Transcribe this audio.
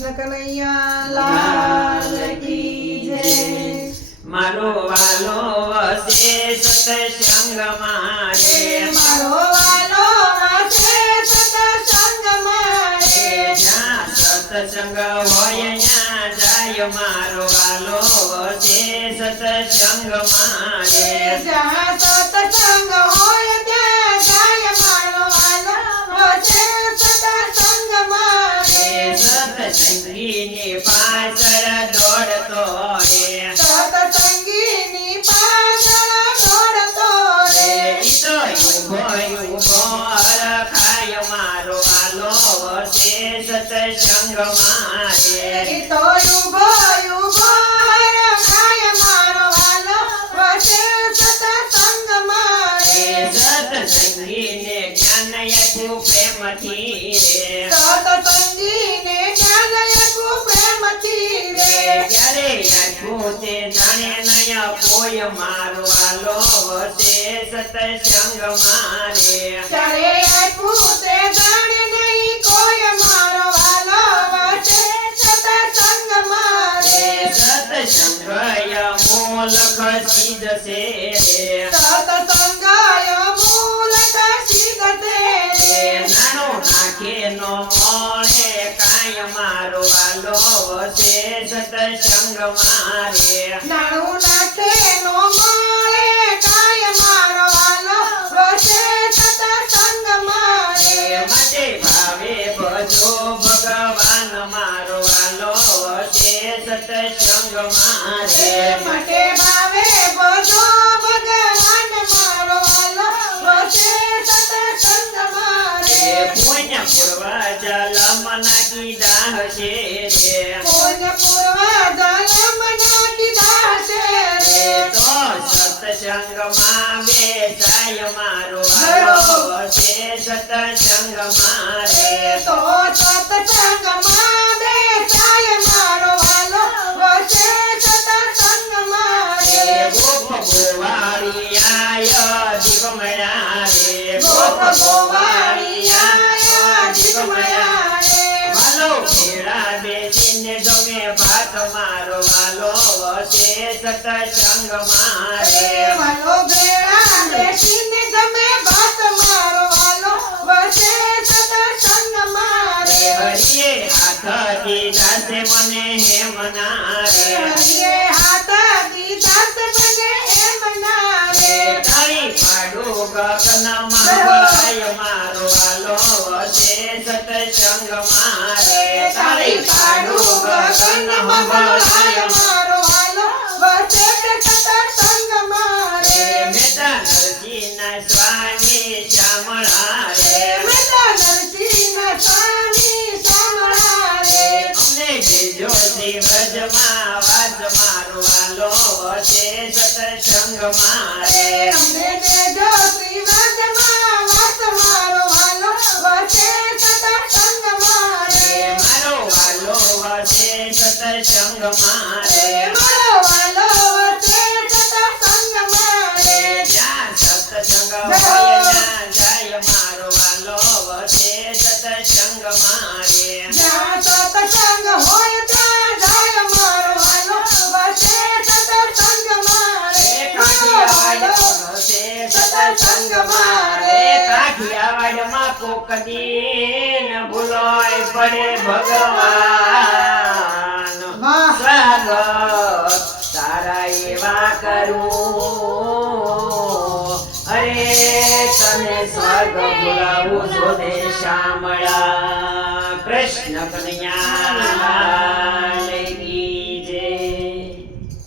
કૃષ્ણ કનૈયા લાલ કી જય. મારો વાલો વસે સતસંગ મારે મારો વાલો વાસે સતસંગ મારે જ્યાં સત્સંગ હોય ત્યાં જાય મારો વાલો વસે સતસંગ મારે જ્યાં સતસંગ યુગો હરખાય મારો વાલો વસે સતસંગ મારે તો યુગો યુગો હરખાય મારો વાલો વસે સતસંગ મારે. સતસંગીને જ્ઞાન યજુ પ્રેમથી રે નય પોય મારો વાલો વસે સતસંગ મારે. ચરે પૂતે જાણે નહીં કોય મારો વાલો વસે સતસંગ મારે. સતસંગ મોલખ સીધ સે રે કાય મારો વાલો વસે સતસંગ મારે નાણું નાખે નો મળે કાય મારો વાલો વસે સતસંગ મારે માટે ભાવે ભજો ભગવાન મારો વાલો વસે સતસંગ મારે માટે પૂર્વ જલમ નાખી દાહ રે. કોન પૂર્વ જન્મ ના દીધા રે. તો સતસંગમાં બેસાય મારો વાલો વસે સતસંગ મારે તો સતસંગમાં બેસાય મારો વાલો વસે સતસંગ મારે ગોપ ગોવાળિયાય દીપમણા રે ગોપ ગોવાળિયા વસે સતસંગ મારે વાલો ભેળા બેસીને ગમે ભાત મારો વાલો મારે. હરિએ હાથ દીધા મને હે મનારે હરિએ હાથ દીધા તે મને પાડું મારો વાલો મારે. પાડું ગગનમાં ભરાય મારો વસે સતસંગ મારે. અમને મારો વાલો વસે સતસંગ મારે. દેજો વાલો વસે સતસંગ મારે. મારો વાલો વસે સતસંગ મારો. કાઠિયાવાડમાં કોક દીન ભૂલોય પડે ભગવાન ભૂલાવું જોને શામળા કૃષ્ણ કનૈયા